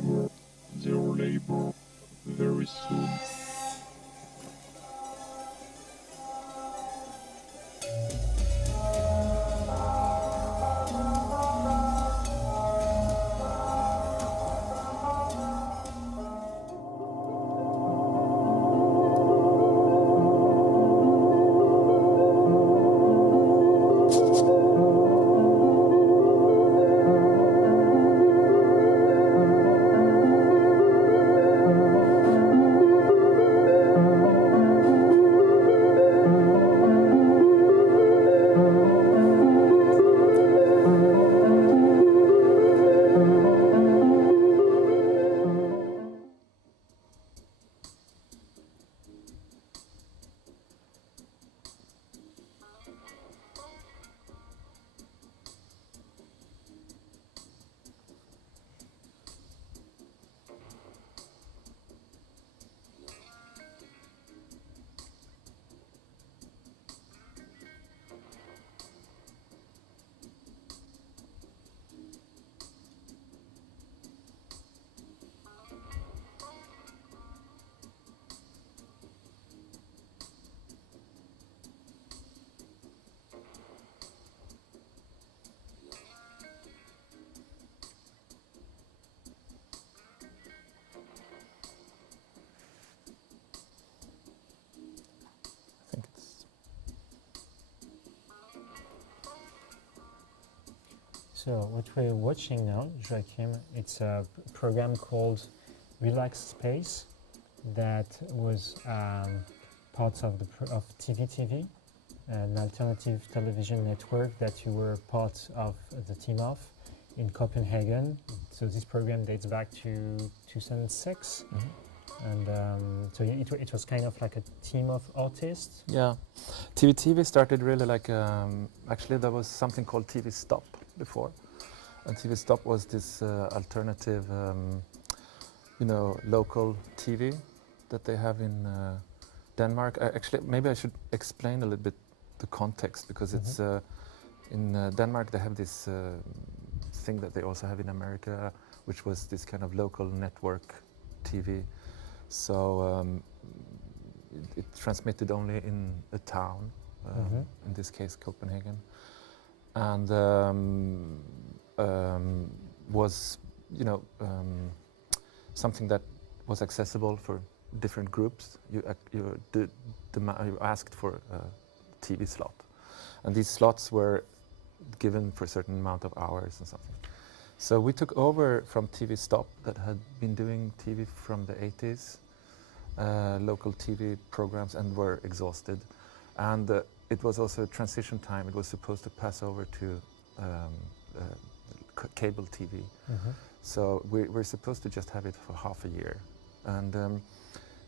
deliver their labor very soon. I think it's So what we're watching now, Joachim, it's a program called Relax Space that was part of of TVTV, an alternative television network that you were part of the team of in Copenhagen. So this program dates back to 2006. And so it was kind of like a team of artists. Yeah, TV started really like actually there was something called TV Stop before, and TV Stop was this alternative, local TV that they have in Denmark. Actually, maybe I should explain a little bit the context because it's in Denmark they have this thing that they also have in America, which was this kind of local network TV. So it transmitted only in a town, in this case Copenhagen, and was something that was accessible for different groups. You asked for a TV slot, and these slots were given for a certain amount of hours and something. So we took over from TV Stop that had been doing TV from the 80s, local TV programs, and were exhausted. And it was also a transition time. It was supposed to pass over to cable TV. So we're supposed to just have it for half a year. And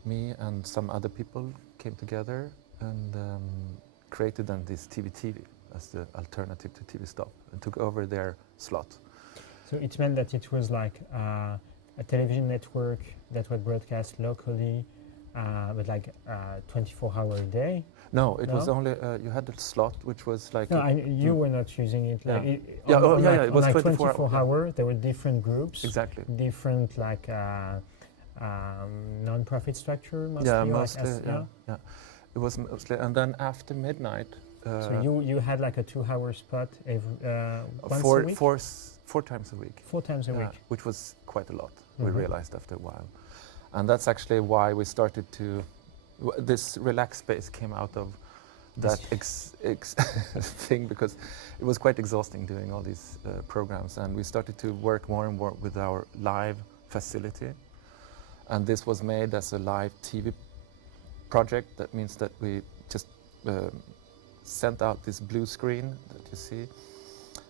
me and some other people came together and created then this TV as the alternative to TV Stop and took over their slot. So it meant that it was like a television network that would broadcast locally, but like 24-hour a day. No, it was only you had a slot which was like. No, you were not using it. Like it was like 24 hour. There were different groups. Exactly. Different like non-profit structure. Mostly, yeah, like mostly. Yeah. It was mostly, and then after midnight. So you had like a 2-hour spot once a week? Four times a week. 4 times a week. Which was quite a lot, we realized after a while. And that's actually why we started to... This relax space came out of that thing, because it was quite exhausting doing all these programs. And we started to work more and more with our live facility. And this was made as a live TV project. That means that we just sent out this blue screen that you see,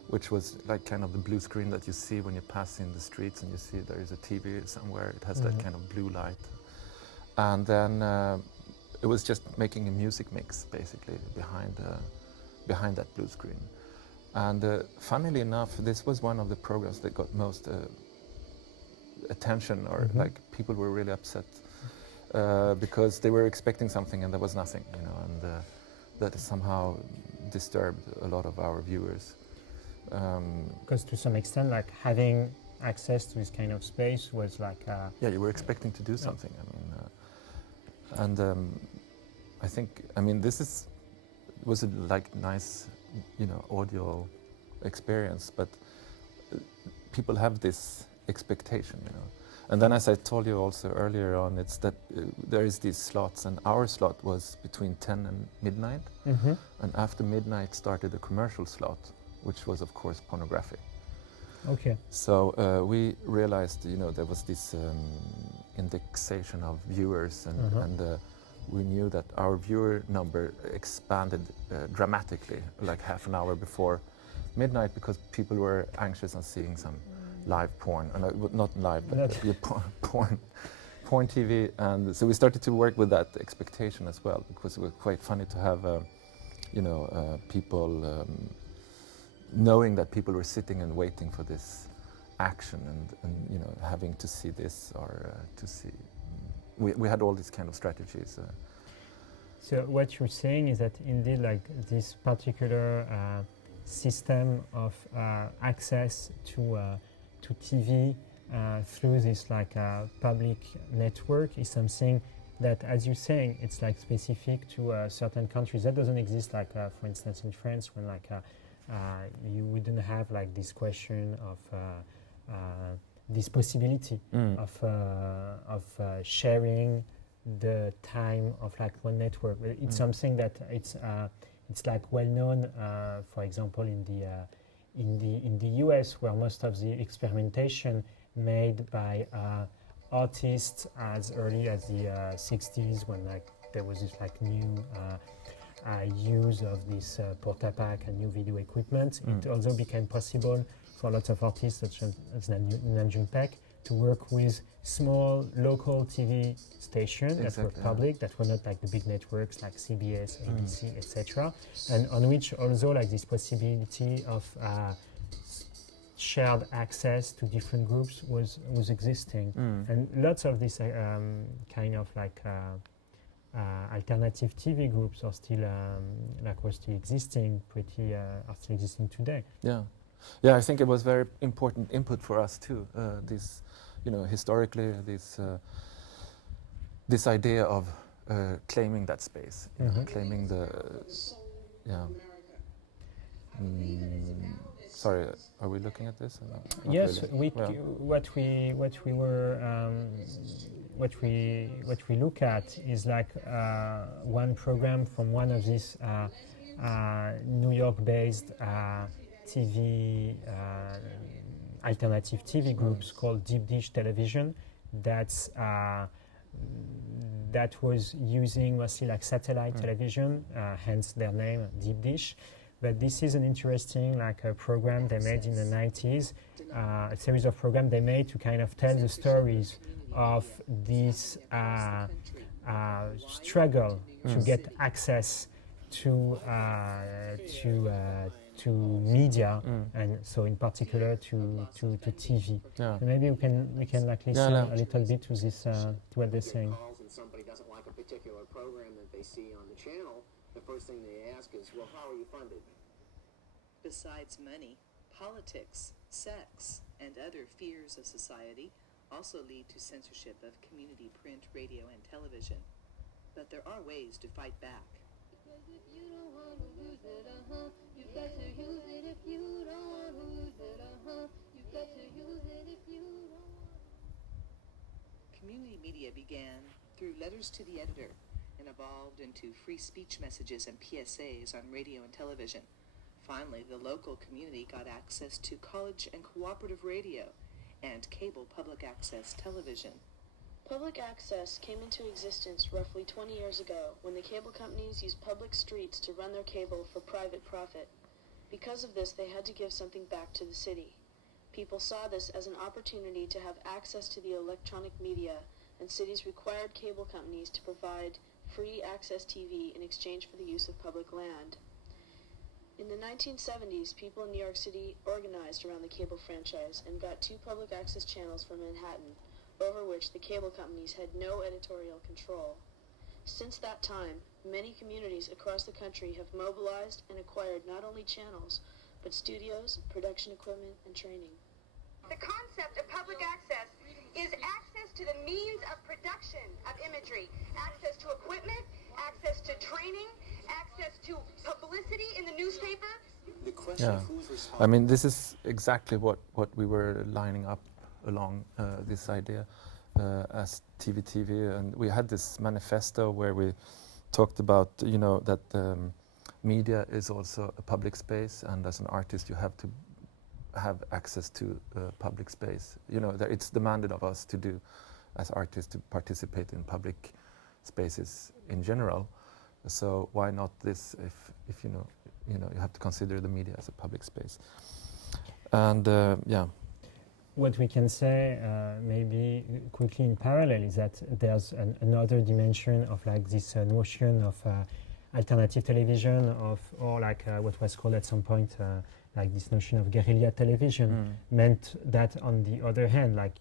which was like kind of the blue screen that you see when you pass in the streets and you see there is a TV somewhere. It has that kind of blue light. And then it was just making a music mix basically behind that blue screen. And funnily enough, this was one of the programs that got most attention, or like people were really upset because they were expecting something and there was nothing, and that somehow disturbed a lot of our viewers. Because to some extent, like having access to this kind of space was like. Yeah, you were expecting to do something. I mean, I think this was a like nice, audio experience, but people have this expectation, And then, as I told you also earlier on, it's that there is these slots, and our slot was between 10 and midnight, and after midnight started a commercial slot, which was of course pornography. Okay. So we realized, there was this indexation of viewers, and we knew that our viewer number expanded dramatically, like half an hour before midnight, because people were anxious on seeing some live porn, not live, but porn TV, and so we started to work with that expectation as well, because it was quite funny to have, people knowing that people were sitting and waiting for this action, and having to see this or to see. We had all these kind of strategies. So what you're saying is that indeed, like this particular system of access to TV through this like public network is something that, as you're saying, it's like specific to certain countries. That doesn't exist, like for instance in France, when like you wouldn't have like this question of this possibility of sharing the time of like one network. It's something that it's like well known, for example, in the US, where most of the experimentation made by artists as early as the 60s, when like there was this like new use of this portapack and new video equipment. It also became possible for lots of artists such as Nanjing Peck to work with small local TV stations that were public, that were not like the big networks like CBS, ABC, etc., and on which also like this possibility of shared access to different groups was existing, and lots of these kind of like alternative TV groups are still were still existing, are still existing today. Yeah, I think it was very important input for us too. This, historically, this idea of claiming that space, claiming the, sorry, are we looking at this? Or not Yes, really? what we look at is like one program from one of these New York-based TV alternative TV groups called Deep Dish Television. That was using mostly like satellite television, hence their name, Deep Dish. But this is an interesting program they made in the 90s, a series of programs they made to kind of tell the stories of this struggle to get access to media, and so in particular to TV. So maybe we can like listen a little bit to this to what they're saying. Somebody doesn't like a particular program that they see on the channel, the first thing they ask is, well, how are you funded? Besides money, politics, sex, and other fears of society also lead to censorship of community print, radio, and television. But there are ways to fight back. Because if you don't want to lose it, you got to use it. If you don't want to lose it, you got to use it. If you don't want. Community media began through letters to the editor and evolved into free speech messages and PSAs on radio and television. Finally, the local community got access to college and cooperative radio and cable public access television. Public access came into existence roughly 20 years ago when the cable companies used public streets to run their cable for private profit. Because of this, they had to give something back to the city. People saw this as an opportunity to have access to the electronic media, and cities required cable companies to provide free access TV in exchange for the use of public land. In the 1970s, people in New York City organized around the cable franchise and got 2 public access channels for Manhattan, over which the cable companies had no editorial control. Since that time, many communities across the country have mobilized and acquired not only channels, but studios, production equipment, and training. The concept of public access is access to the means of production of imagery, access to equipment, access to training, access to publicity in the newspaper. The question Yeah, of who's I responsible. mean, this is exactly what we were lining up along this idea as TV, and we had this manifesto where we talked about, you know, that media is also a public space, and as an artist you have to have access to public space. You know, that it's demanded of us to do, as artists, to participate in public spaces in general. So why not this? If you have to consider the media as a public space. And yeah. What we can say, maybe quickly in parallel, is that there's another dimension of like this notion of alternative television, or like what was called at some point like this notion of guerrilla television, meant that on the other hand, like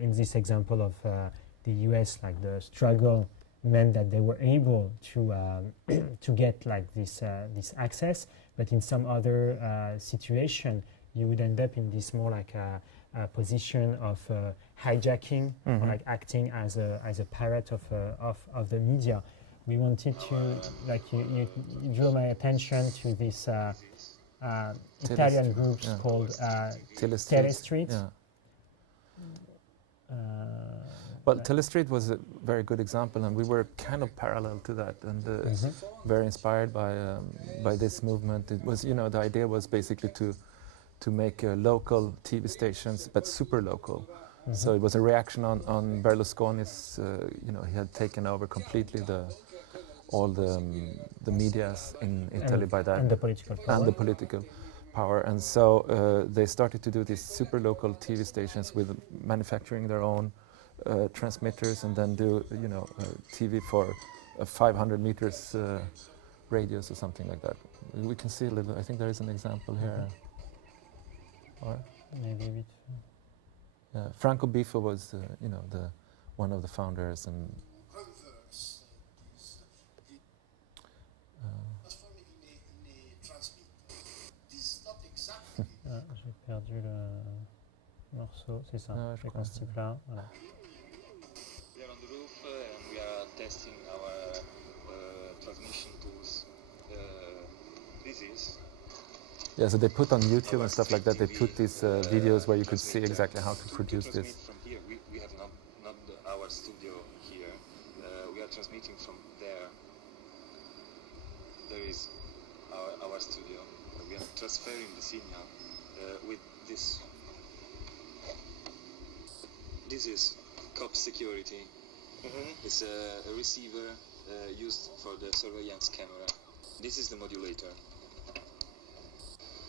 in this example of the US, like the struggle meant that they were able to to get like this access, but in some other situation, you would end up in this more like a position of hijacking, or like acting as a pirate of the media. We wanted to, like you drew my attention to this Italian group called Telestreet. Yeah. Well, Telestreet was a very good example, and we were kind of parallel to that, and very inspired by this movement. It was, you know, the idea was basically to make local TV stations, but super local. So it was a reaction on Berlusconi's, you know, he had taken over completely all the medias in Italy by that. And the political power. And the political power. And so they started to do these super local TV stations with manufacturing their own transmitters, and then do, you know, TV for a 500 meters radius or something like that. We can see a little, I think there is an example here. Or, Maybe a bit. Franco Bifo was, you know, one of the founders, and J'ai perdu le morceau, c'est ça. Ah, je Avec crois. ce type-là, voilà. We are on the roof and we are testing our transmission tools. This is yeah, so they put on YouTube and stuff like that, they put these videos where you could see exactly how to produce transmit this. from here. We have not our studio here. We are transmitting from there. There is our studio. We are transferring the signal with this. This is COP security. It's a receiver used for the surveillance camera. This is the modulator.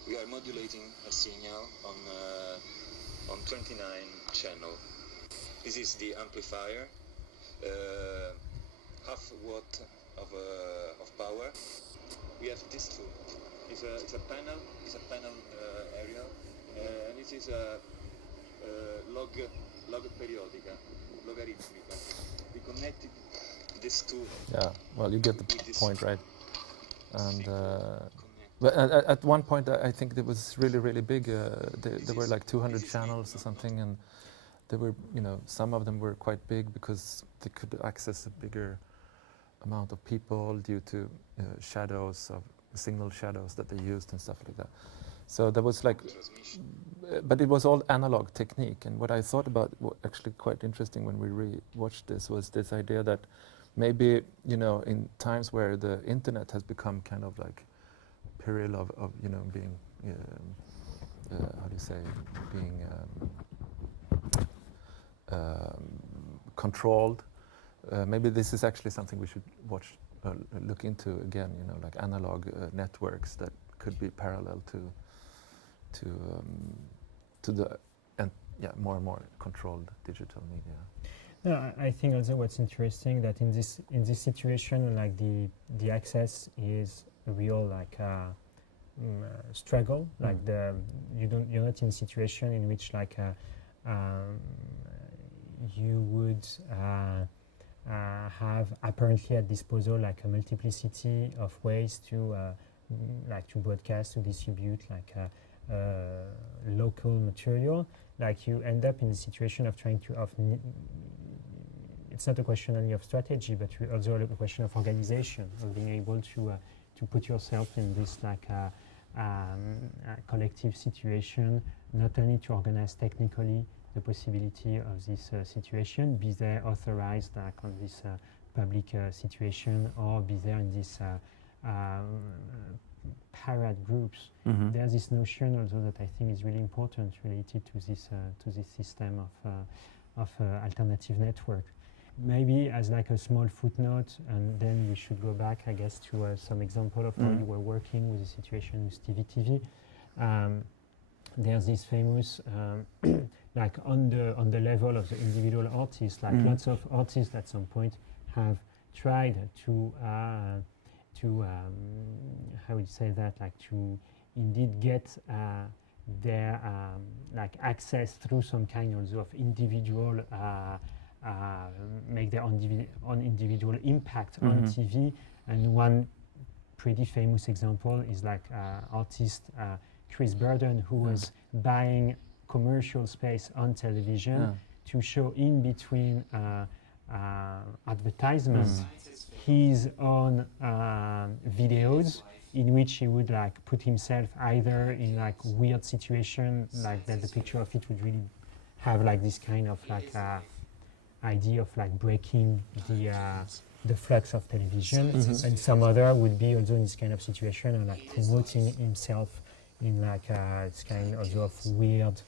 We are modulating a signal on 29 channel. This is the amplifier. Half watt of power. We have this tool. It's a panel. It's a panel area, and this is a log periodica, logarithmica. We connected this to. Yeah, well, you get the with this point, right? And connect. but at one point, I think it was really big. There were like 200 channels or something, and they were, you know, some of them were quite big because they could access a bigger amount of people due to shadows of signal shadows that they used and stuff like that. So there was like, but it was all analog technique. And what I thought about, actually quite interesting when we re-watched this, was this idea that maybe, you know, in times where the internet has become kind of like peril of you know, being how do you say, being controlled, maybe this is actually something we should look into again, you know, like analog networks that could be parallel to the more and more controlled digital media. No, I think also what's interesting that in this situation, like the access is a real like struggle. Like you're not in a situation in which like you would have apparently at disposal like a multiplicity of ways to like to broadcast, to distribute like local material, like you end up in the situation of trying to it's not a question only of strategy, but also a question of organization, of being able to put yourself in this like collective situation, not only to organize technically the possibility of this situation, be there authorized like on this public situation, or be there in this parade groups. There's this notion also that I think is really important related to this system of alternative network. Maybe as like a small footnote, and then we should go back, I guess, to some example of how you were working with the situation with TV. There's this famous, like on the level of the individual artists, like lots of artists at some point have tried to how would you say that, like to indeed get their like access through some kind also of individual make their own individual impact on TV. And one pretty famous example is like artist Chris Burden, who was buying commercial space on television to show in between advertisements his own videos, in which he would like put himself either in like weird situation, like that the picture of it would really have like this kind of like idea of like breaking the flux of television, and some other would be also in this kind of situation and like promoting himself in like this kind also of weird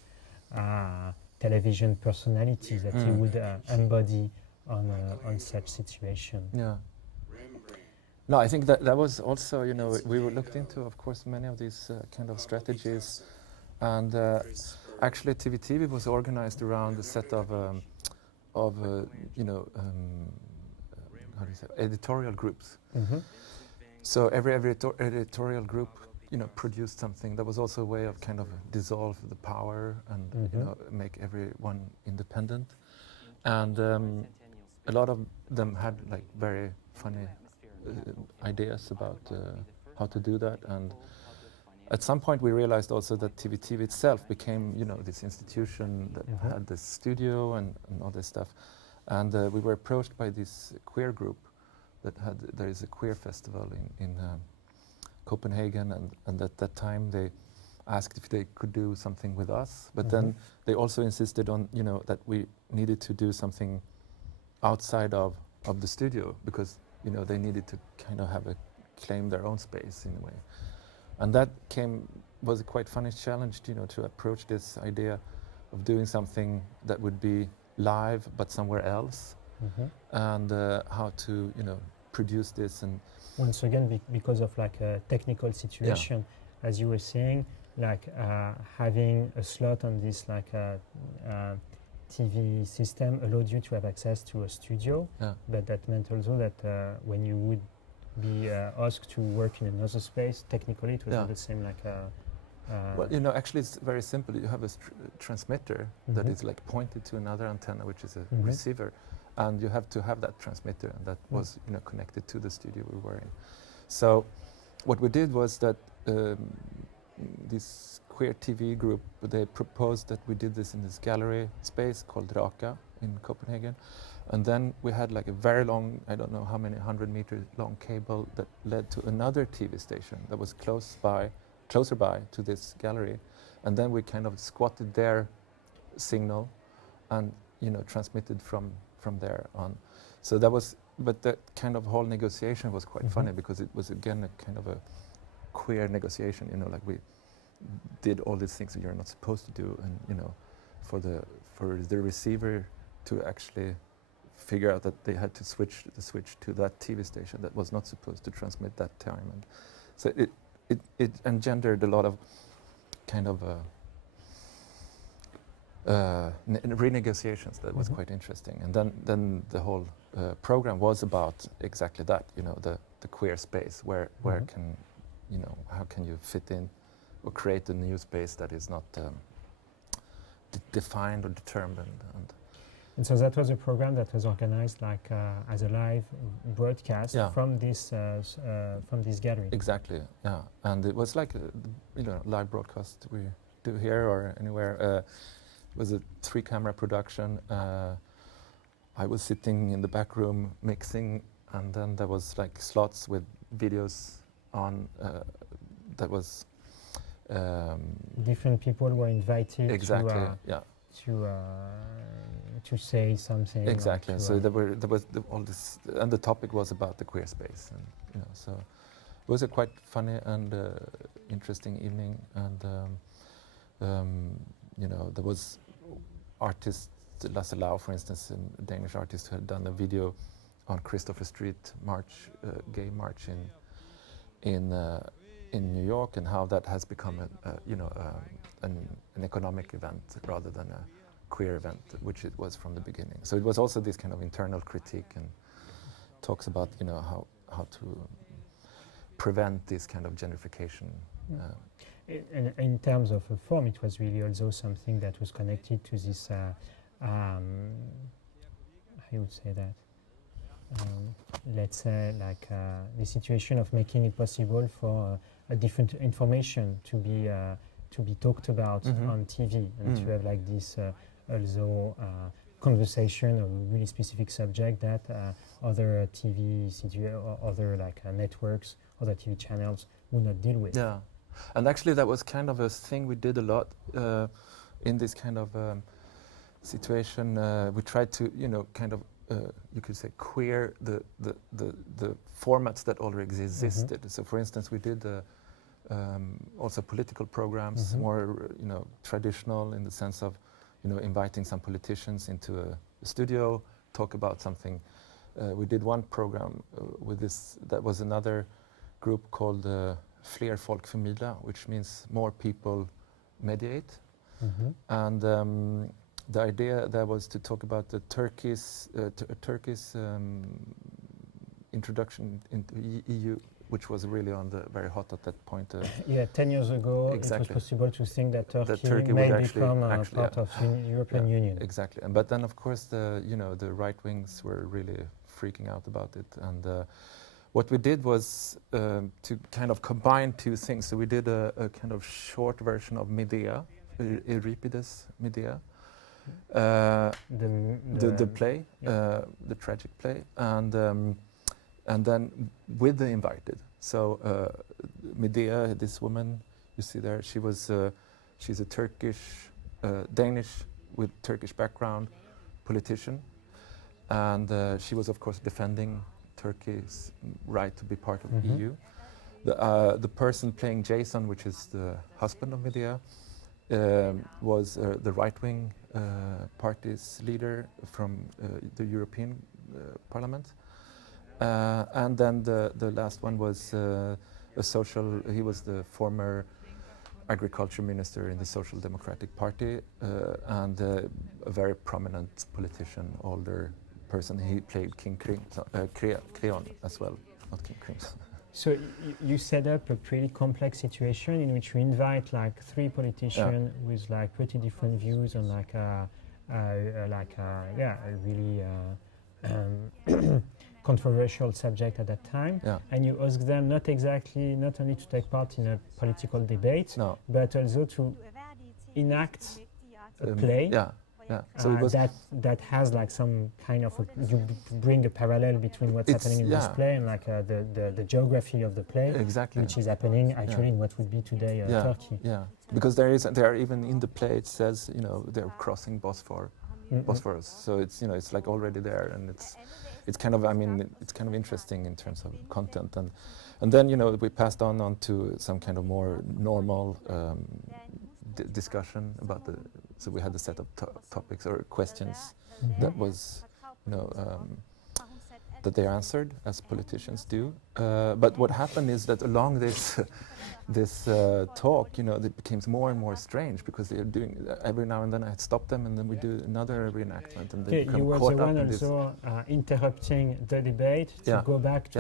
television personality that he would embody on such situation. Yeah. No, I think that was also, you know, we looked into, of course, many of these kind of strategies, and actually TV was organized around a set of you know, how do you say, editorial groups. So every editorial group, you know, produced something. That was also a way of kind of dissolve the power and you know, make everyone independent. And a lot of them had like very funny ideas about how to do that. And at some point we realized also that TV itself became, you know, this institution that had this studio and all this stuff. And we were approached by this queer group that there is a queer festival in Copenhagen, and at that time they asked if they could do something with us, but then they also insisted on, you know, that we needed to do something outside of the studio, because, you know, they needed to kind of claim their own space in a way. And that was a quite funny challenge, you know, to approach this idea of doing something that would be live but somewhere else, and how to, you know, produce this. And once again, because of like a technical situation, as you were saying, like having a slot on this like TV system allowed you to have access to a studio, but that meant also that when you would be asked to work in another space, technically it was not the same like well, you know, actually it's very simple. You have a transmitter that is like pointed to another antenna, which is a receiver, and you have to have that transmitter, and that was, you know, connected to the studio we were in. So what we did was that this queer TV group, they proposed that we did this in this gallery space called Raka in Copenhagen. And then we had like a very long, I don't know how many 100-meter long cable that led to another TV station that was closer by to this gallery. And then we kind of squatted their signal and, you know, transmitted from there on. So that was, but that kind of whole negotiation was quite funny, because it was again a kind of a queer negotiation, you know, like we did all these things that you're not supposed to do, and, you know, for the receiver to actually figure out that they had to switch to that TV station that was not supposed to transmit that time. And so it engendered a lot of kind of renegotiations that was quite interesting. And then the whole program was about exactly that, you know, the queer space, where can, you know, how can you fit in or create a new space that is not defined or determined. And so that was a program that was organized like as a live broadcast from this gallery. Exactly, yeah. And it was like a, you know, live broadcast. to here or anywhere. It was a 3-camera production. I was sitting in the back room mixing, and then there was like slots with videos on. That was different people were invited exactly. to say something. Exactly. So there was all this, and the topic was about the queer space, and so it was a quite funny and interesting evening, and there was artists, Lasse Lau, for instance, a Danish artist who had done a video on Christopher Street march, gay march in New York, and how that has become an economic event rather than a queer event, which it was from the beginning. So it was also this kind of internal critique, and talks about how to prevent this kind of gentrification. In terms of a form, it was really also something that was connected to this. How you would say that? Let's say like the situation of making it possible for a different information to be talked about on TV, and to have like this also conversation on a really specific subject that other TV or other like networks, other TV channels would not deal with. Yeah, and actually that was kind of a thing we did a lot in this kind of situation. We tried to, kind of, you could say, queer the formats that already existed. So, for instance, we did also political programs, more traditional in the sense of inviting some politicians into a studio, talk about something. We did one program with this. That was another group called Fler folk förmedla, which means more people mediate, and the idea there was to talk about the Turkey's introduction into EU, which was really very hot at that point. 10 years ago, exactly. It was possible to think that Turkey would may become part of the European Union. Exactly, but then of course the right wings were really freaking out about it, and what we did was to kind of combine two things. So we did a kind of short version of Medea, Euripides' Medea. The play, the tragic play, and then with the invited. So Medea, this woman you see there, she's a Turkish, Danish with Turkish background politician, and she was of course defending Turkey's right to be part of EU. The person playing Jason, which is the husband of Medea, was the right-wing party's leader from the European Parliament, and then the last one was he was the former agriculture minister in the Social Democratic Party, and a very prominent politician, older person. He played King Creon as well, not King Cream. So you set up a pretty complex situation in which you invite like 3 politicians with like pretty different views on like a really controversial subject at that time, and you ask them not only to take part in a political debate, but also to enact a play. So that has like some kind of you bring a parallel between what's happening in this play and like the geography of the play, which is happening actually in what would be today Turkey. Yeah, because there are even in the play it says they're crossing Bosphorus, so it's like already there, and it's kind of it's kind of interesting in terms of content, and then we passed on to some kind of more normal discussion about so we had a set of topics or questions that was, that they answered as politicians do. But what happened is that along this talk, it became more and more strange, because they're doing every now and then I stop them, and then we do another reenactment, and they you were caught the up one in this. also interrupting the debate to go back to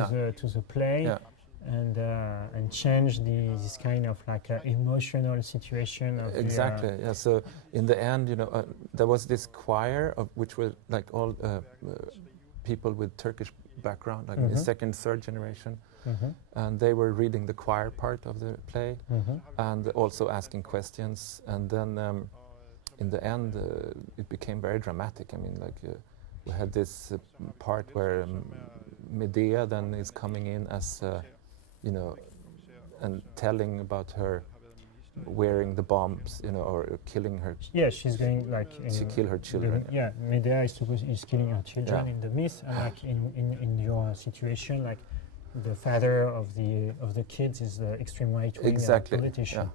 the play. And change this kind of like emotional situation of exactly. So in the end, there was this choir which were like all people with Turkish background, like Mhm. second, third generation, Mhm. and they were reading the choir part of the play Mhm. and also asking questions. And then in the end, it became very dramatic. I mean, like we had this part where Medea then is coming in as, you know, and telling about her wearing the bombs, you know, or killing her. Yeah, she's going like To kill her children. Yeah, Medea is killing her children Yeah. in the myth, and like in your situation, like the father of the kids is the extreme right wing Exactly. politician.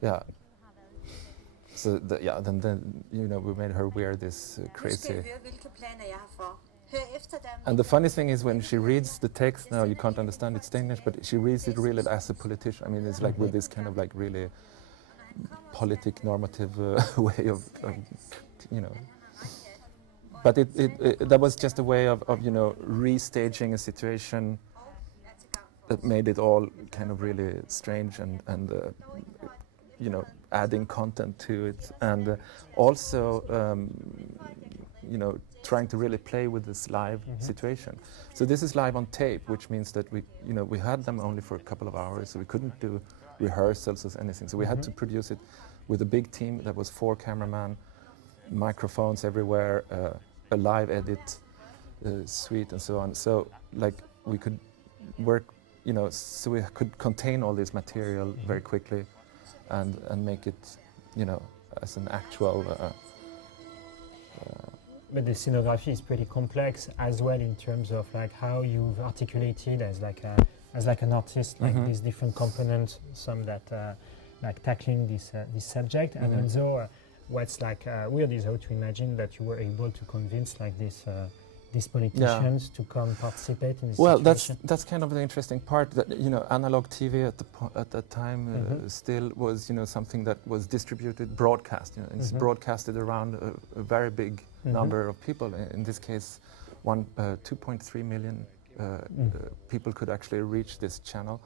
Yeah. So then you know, we made her wear this crazy. And the funny thing is, when she reads the text, now you can't understand it's Danish, but she reads it really as a politician. I mean, it's like with this kind of like really politic normative way of, you know. But that was just a way of, you know, restaging a situation that made it all kind of really strange and you know, adding content to it, and also you know, trying to really play with this live situation. So this is live on tape, which means that we had them only for a couple of hours, so we couldn't do rehearsals or anything. So we had to produce it with a big team that was 4 cameramen, microphones everywhere, a live edit suite and so on. So like we could work, you know, so we could contain all this material very quickly and make it, you know, as an actual. But the scenography is pretty complex as well in terms of like how you've articulated as like an artist, like these different components, some that like tackling this subject, and also what's like weird is how to imagine that you were able to convince like these politicians to come participate in this situation. That's kind of the interesting part, that, you know, analog TV at that time still was, you know, something that was distributed, broadcast, you know, it's broadcasted around a very big number of people. In this case, 2.3 million people could actually reach this channel,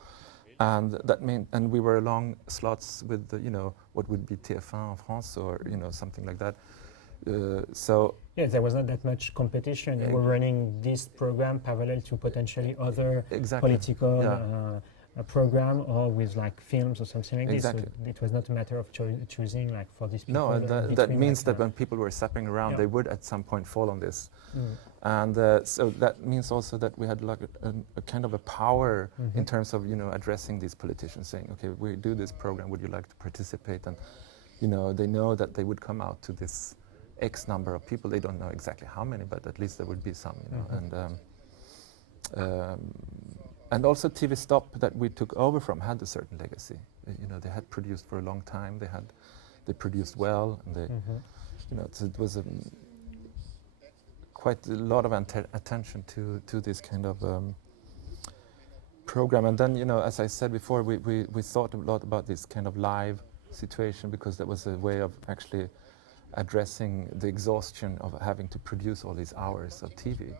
and that meant, and we were along slots with the, you know, what would be TF1 in France, or, you know, something like that. So yeah, there was not that much competition. You were running this program parallel to potentially other political program, or with like films or something like this. So it was not a matter of choosing like for these people. No, and that means that when people were zapping around, they would at some point fall on this. And so that means also that we had like a kind of a power in terms of, you know, addressing these politicians, saying, okay, we do this program, would you like to participate? And, you know, they know that they would come out to this X number of people. They don't know exactly how many, but at least there would be some, you know. And also TV Stop, that we took over from, had a certain legacy. You know, they had produced for a long time. They produced well, and they, you know, so it was quite a lot of attention to this kind of program. And then, you know, as I said before, we thought a lot about this kind of live situation, because that was a way of actually addressing the exhaustion of having to produce all these hours of TV.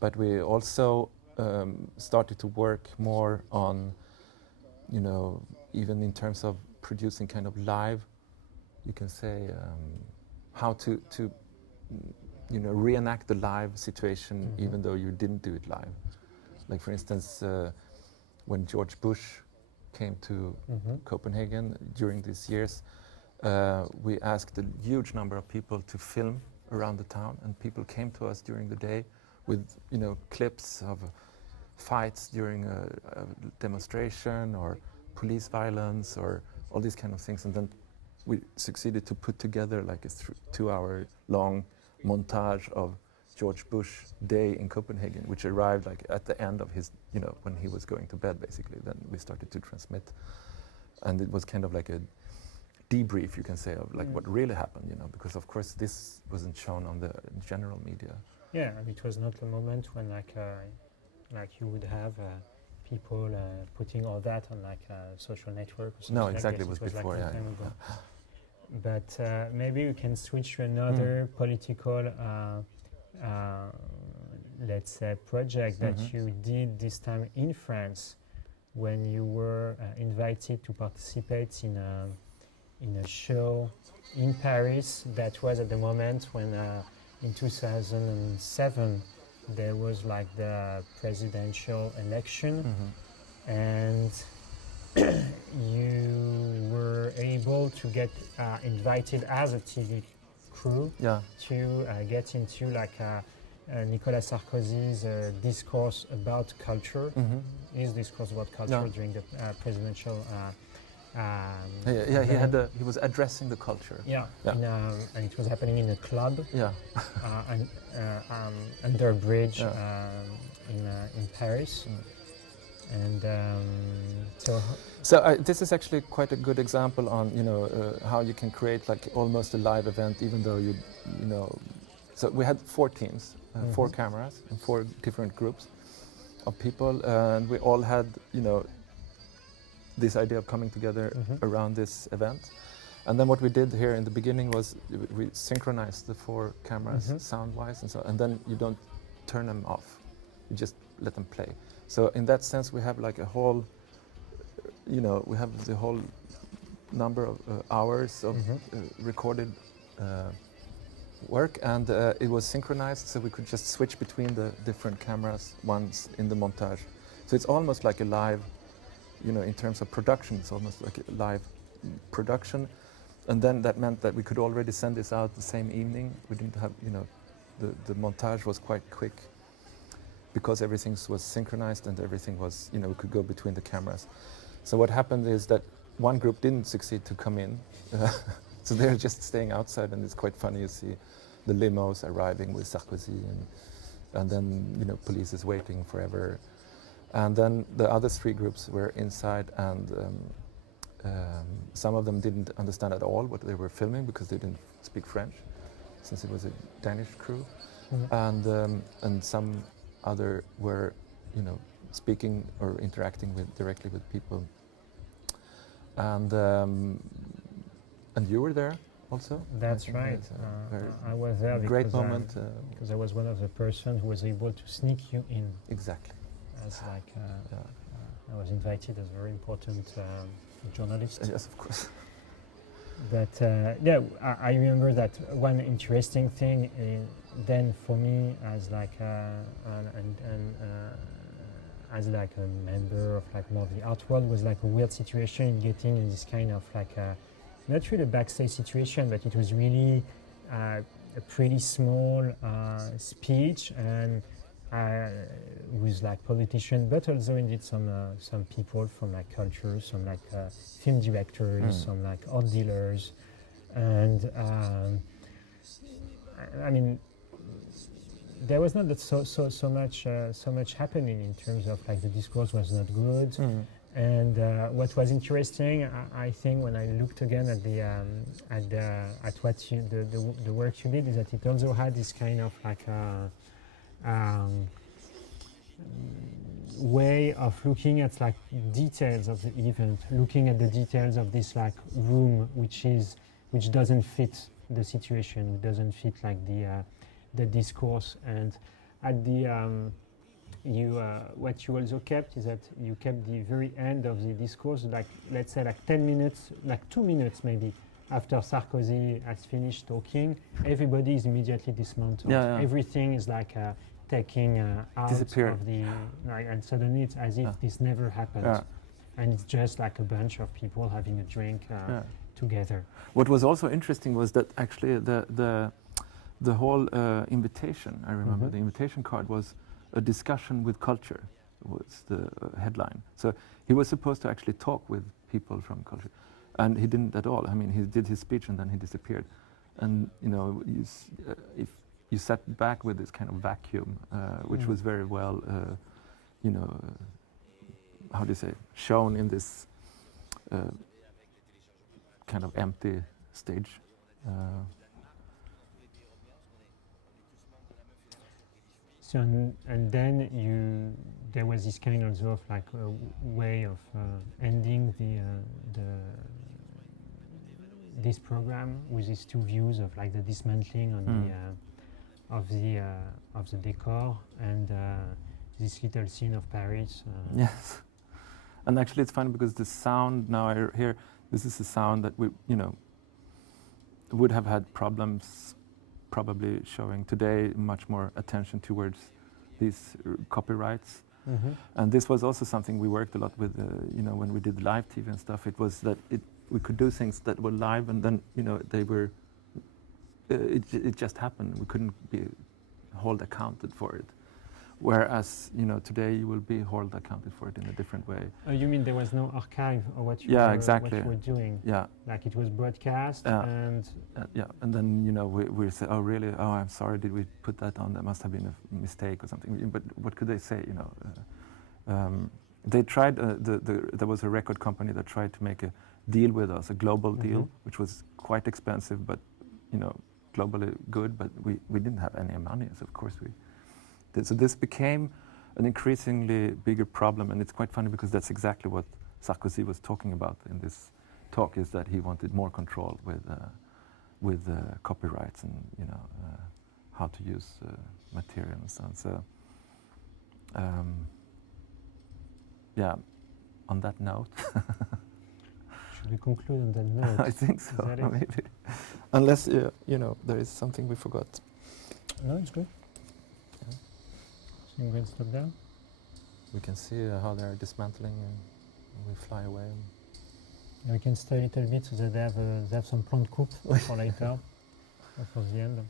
But we also started to work more on, you know, even in terms of producing kind of live, you can say, how to you know, reenact the live situation even though you didn't do it live. Like, for instance, when George Bush came to Copenhagen during these years, we asked a huge number of people to film around the town, and people came to us during the day with, you know, clips of fights during a demonstration or police violence or all these kind of things, and then we succeeded to put together like a 2-hour long montage of George Bush day in Copenhagen, which arrived like at the end of his, you know, when he was going to bed, basically. Then we started to transmit, and it was kind of like a debrief, you can say, of like what really happened, you know, because of course this wasn't shown on the general media. Yeah, and it was not the moment when like you would have people putting all that on like a social network or something. No, exactly, like it was before, like But maybe we can switch to another political, let's say, project that you did this time in France, when you were invited to participate in a show in Paris that was at the moment when in 2007 there was like the presidential election, and you were able to get invited as a TV crew to get into like Nicolas Sarkozy's discourse about culture, his discourse about culture during the presidential. He was addressing the culture. And it was happening in a club. Under a bridge in Paris. And so this is actually quite a good example on how you can create like almost a live event, even though you know. So we had 4 teams, 4 cameras, and 4 different groups of people, and we all had this idea of coming together around this event. And then what we did here in the beginning was we synchronized the 4 cameras sound-wise, and then you don't turn them off, you just let them play. So in that sense, we have like a whole, we have the whole number of hours of recorded work, and it was synchronized, so we could just switch between the different cameras once in the montage. So it's almost like a live, in terms of production, it's almost like a live production. And then that meant that we could already send this out the same evening. We didn't have, the montage was quite quick because everything was synchronized and everything was, we could go between the cameras. So what happened is that one group didn't succeed to come in. So they're just staying outside, and it's quite funny. You see the limos arriving with Sarkozy, and then, police is waiting forever. And then the other 3 groups were inside, and some of them didn't understand at all what they were filming because they didn't speak French, since it was a Danish crew. And some other were, speaking or interacting directly with people. And you were there also? That's right. I was there great moment. Because I was one of the persons who was able to sneak you in. Exactly. As like, I was invited as a very important journalist. Yes, of course. But I remember that one interesting thing then for me as like as like a member of like more of the art world was like a weird situation in getting in this kind of like not really a backstage situation, but it was really a pretty small speech and with like politicians, but also indeed some people from like culture, some like film directors, some like art dealers, and I mean there was not that so much happening in terms of like the discourse was not good. And what was interesting, I think, when I looked again at what the work you did, is that it also had this kind of like way of looking at like details of the event, looking at the details of this like room, which doesn't fit the situation, doesn't fit like the discourse. And at the what you also kept is that you kept the very end of the discourse, like let's say like 10 minutes, like 2 minutes maybe after Sarkozy has finished talking, everybody is immediately dismantled. Everything is like taking out of the, and suddenly it's as if this never happened. And it's just like a bunch of people having a drink together. What was also interesting was that actually the whole invitation, I remember the invitation card was a discussion with culture, was the headline. So he was supposed to actually talk with people from culture, and he didn't at all. I mean, he did his speech and then he disappeared. And if you sat back with this kind of vacuum, which was very well, how do you say, shown in this kind of empty stage. So and then there was this kind of like a way of ending this program with these 2 views of like the dismantling on of the decor and this little scene of Paris. Yes, and actually it's funny because the sound now I hear, this is a sound that we would have had problems probably showing today much more attention towards these copyrights. And this was also something we worked a lot with, you know, when we did live TV and stuff. It was that we could do things that were live, and then, you know, they were, it just happened. We couldn't be held accounted for it. Whereas, you know, today you will be held accounted for it in a different way. You mean there was no archive of what you, exactly. what you were doing? Yeah. Like it was broadcast and... yeah, and then, you know, we say, oh, really? Oh, I'm sorry, did we put that on? That must have been a mistake or something. But what could they say, you know? They tried, there was a record company that tried to make a deal with us, a global deal, which was quite expensive, but, you know, globally good, but we didn't have any money, so of course we did. So this became an increasingly bigger problem, and it's quite funny because that's exactly what Sarkozy was talking about in this talk, is that he wanted more control with copyrights and, you know, how to use material and so on. So, yeah, on that note. Should we conclude on that note? I think so, Is that it? maybe. Unless, you know, there is something we forgot. No, it's good. Yeah. So I'm going to stop there. We can see how they're dismantling, and we fly away. And we can stay a little bit so that they have some plant coupe for later, or for the end.